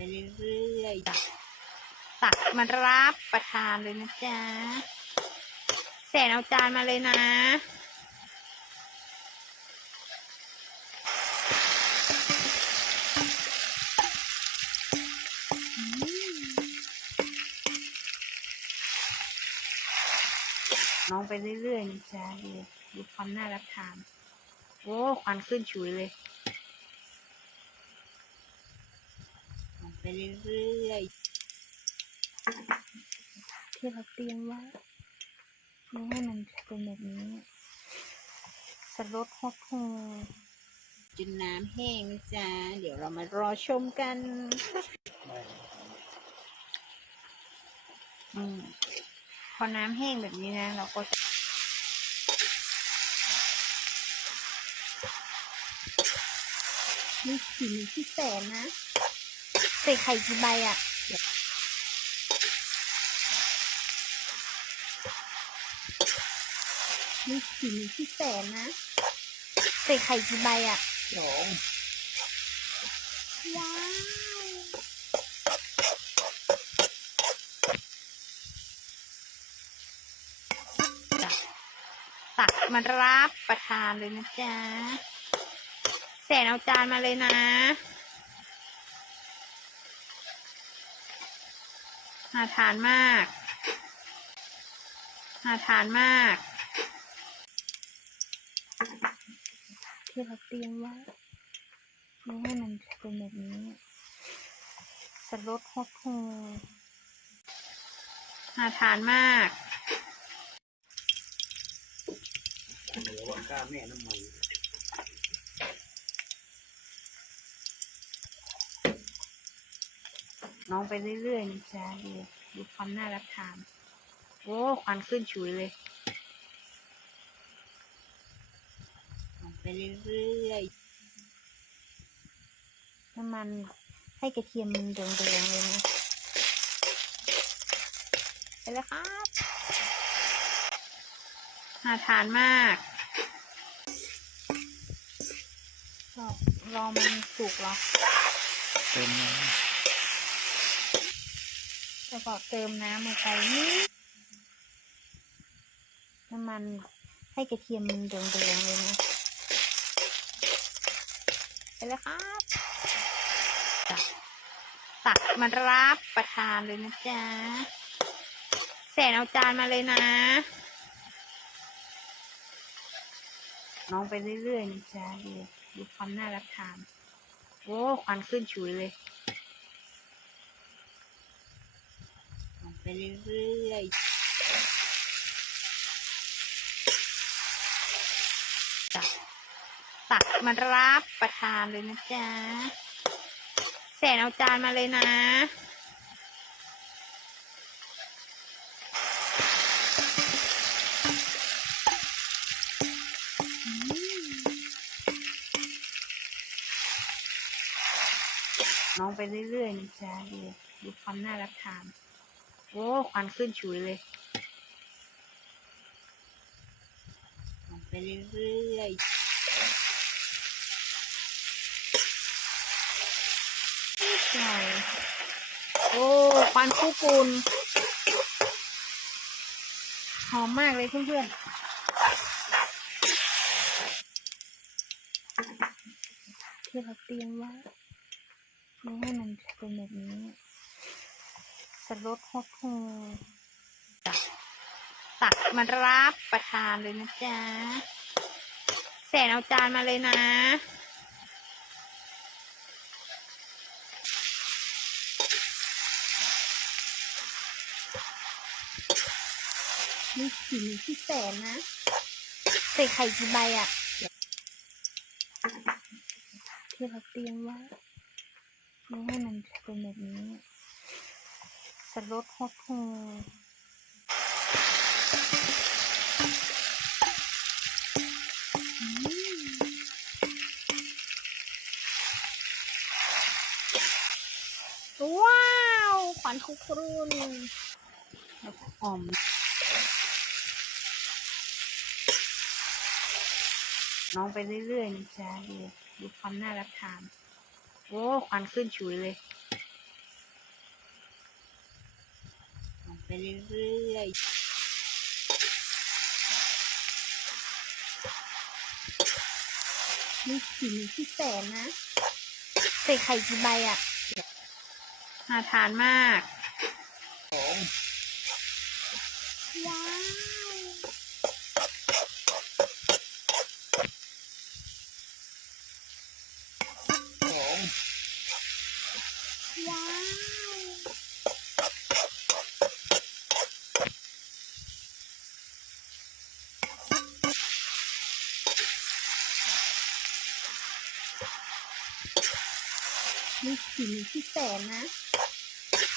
ไปเรื่อยๆตักมารับประทานเลยนะจ๊ะแสนเอาจานมาเลยนะน้องไปเรื่อยๆนะจ๊ะดูดูความน่ารับทาน โอ้ควันขึ้นฉุยเลยน้องไป เรื่อยๆที่เราเตรียมไว้ไม่ให้มันเป็นแบบนี้สลดฮอกโฮจนน้ำแห้งนะจ๊ะเดี๋ยวเรามารอชมกันอืมพอน้ำแห้งแบบนี้นะ เราก็มีสีที่แสนนะ ใส่ไข่กี่ใบอะมีสีที่แสนนะ ใส่ไข่กี่ใบอะสองว้าวตักมารับประทานเลยนะจ๊ะแสนเอาจานมาเลยนะ น่าทานมาก น่าทานมาก ที่เราเตรียมไว้ไม่ให้มันเป็นแบบนี้สลดฮอกโฮน่าทานมากเหลือว่ากล้าแม่น้ำมัน น้องไปเรื่อยๆนะจ๊ะดูดูความน่ารับทานโอ้ควันขึ้นฉุยเลยน้องไปเรื่อยๆน้ำมันให้กระเทียมมันเดืองๆเลยนะไปแล้วครับน่าทานมากรอรอมันสุกหรอเต็น แล้วก็เติมน้ำลงไปนิดน้ำมันให้กระเทียมมันเดืองๆเลยนะไปแล้วครับตักตักมารับประทานเลยนะจ๊ะแสนเอาจานมาเลยนะ น้องไปเรื่อยๆนะจ๊ะดูดูความน่ารับทาน โอ้ควันขึ้นฉุยเลย ไป เรื่อยๆตักมารับประทานเลยนะจ๊ะแสนเอาจานมาเลยนะน้องไปเรื่อยๆนะจ๊ะดูดูความน่ารับทาน โอ้ควันขึ้นฉุยเลยไปเรื่อยๆหน่อยโอ้ควันคุกุนหอมมากเลยเพื่อนๆที่เราเตรียมไว้ไม่ให้มันเป็นแบบนี้ สลดฮอกโฮตักตักมารับประทานเลยนะจ๊ะแสนเอาจานมาเลยนะมีสีที่แสนนะ ใส่ไข่กี่ใบอะ ที่เราเตรียมไว้ไม่ให้มันเป็นแบบนี้ สลดฮอกโฮว้าวขวัญคุกรุนแล้วก็หอมน้องไปเรื่อยๆนะจ๊ะดูดูความน่ารับทาน โอ้ควันขึ้นฉุยเลย ไปเรื่อยๆนี่ขิงที่แสนนะ ใส่ไข่กี่ใบอะน่าทานมากของว้าว ของ ว้าว นี่ขิงที่แสนนะ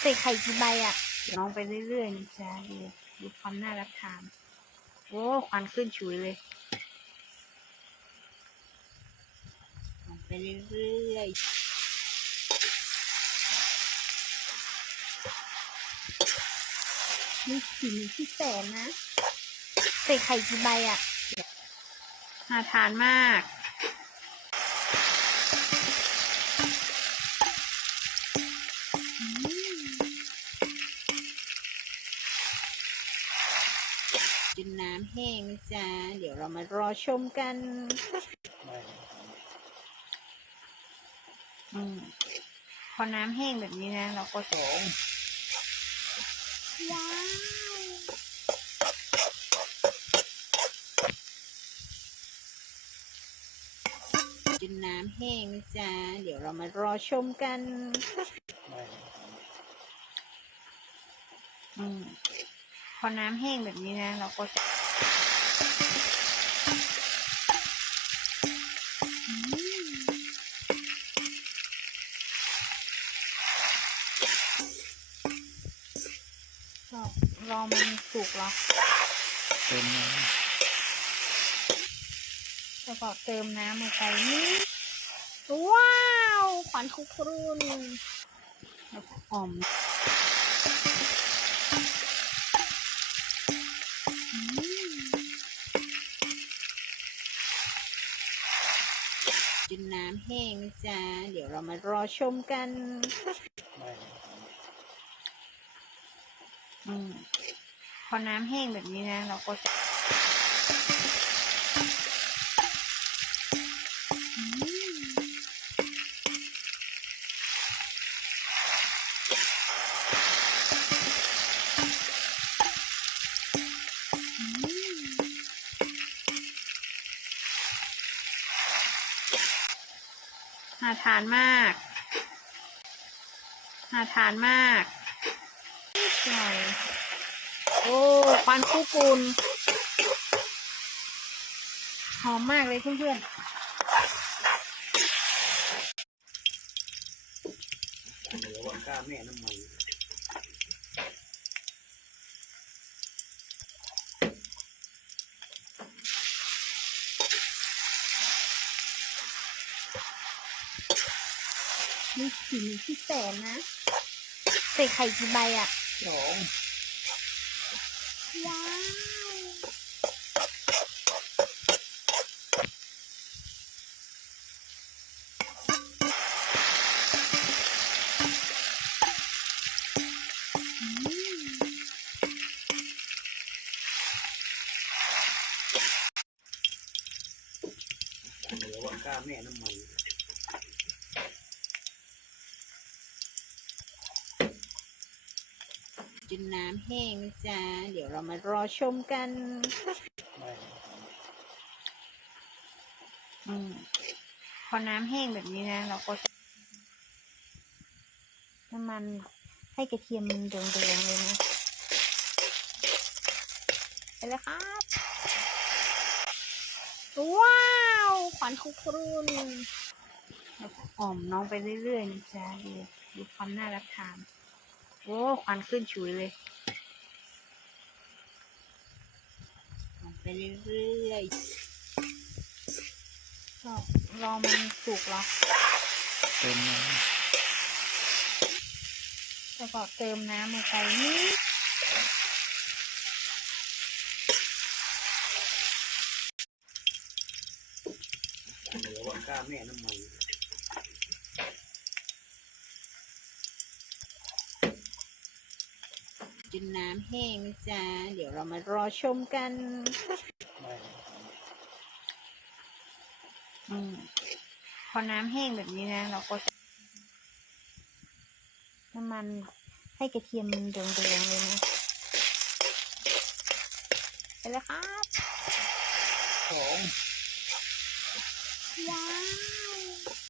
ใส่ไข่กี่ใบอะลองไปเรื่อยๆนะจ๊ะดูดูความน่ารับทานโอ้ควันขึ้นฉุยเลยลองไปเรื่อยๆนี่ขิงที่แสนนะใส่ไข่กี่ใบอะน่าทานมาก กิ นน้ำแห้งนะจ๊ะ เดี๋ยวเรามารอชมกันไม่อืมพอน้ำแห้งแบบนี้นะเราก็ของว้าวกินน้ำแห้งนะจ๊ะเดี๋ยวเรามารอชมกันไม่อืม พอน้ำแห้งแบบนี้นะ เราก็จะรอมันสุกเหรอเต็มน้ำแล้วก็เติมน้ำลงไปนี่ว้าว ขวัญคุกรุ่นแล้วก็อ่อมอืมกินน้ำ แห้งนะจ๊ะ เดี๋ยวเรามารอชมกันอืมพอน้ำแห้งแบบนี้นะ เราก็จะ น่าทานมาก น่าทานมากนิดหน่อยโอ้ควันคู่กุนหอมมากเลยเพื่อนเหลือว่าก้าแม่น้ำมันๆนี่ขิงที่แสนนะใส่ไข่กี่ใบอะของว้าวอืมเหลือว่าก้าแม่น้ำมัน กินน้ำแห้งนะจ๊ะ เดี๋ยวเรามารอชมกันไม่อืมพอน้ำแห้งแบบนี้นะ เราก็จะน้ำมันให้กระเทียมมันเดืองๆเลยนะไปเลยครับ ว้าว ขวัญคุกรุ่นแล้วก็อ่อมน้องไปเรื่อยๆนะจ๊ะดูดูความน่ารับทาน โอ้ควันขึ้นฉุยเลยอ่อมไปเรื่อยๆก็รอมันสุกเหรอเต็มน้แล้วก็เติมน้ำลงไปนี่ำเหลือว่าก้าแม่น้ำมัน กจนน้ำแห้งนะจ๊ะ เดี๋ยวเรามารอชมกันไม่อมพอน้ำแห้งแบบนี้นะ เราก็จะน้ำมันให้กระเทียมมันเดืองๆเลยนะไปแล้วครับ ของว้า